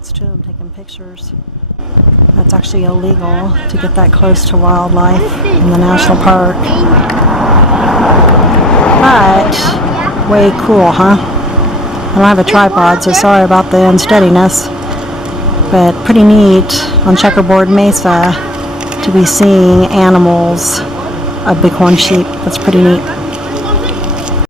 next to them taking pictures. That's actually illegal to get that close to wildlife in the national park. But way cool, huh? I don't have a tripod, so sorry about the unsteadiness. But pretty neat on Checkerboard Mesa to be seeing animals, a bighorn sheep. That's pretty neat.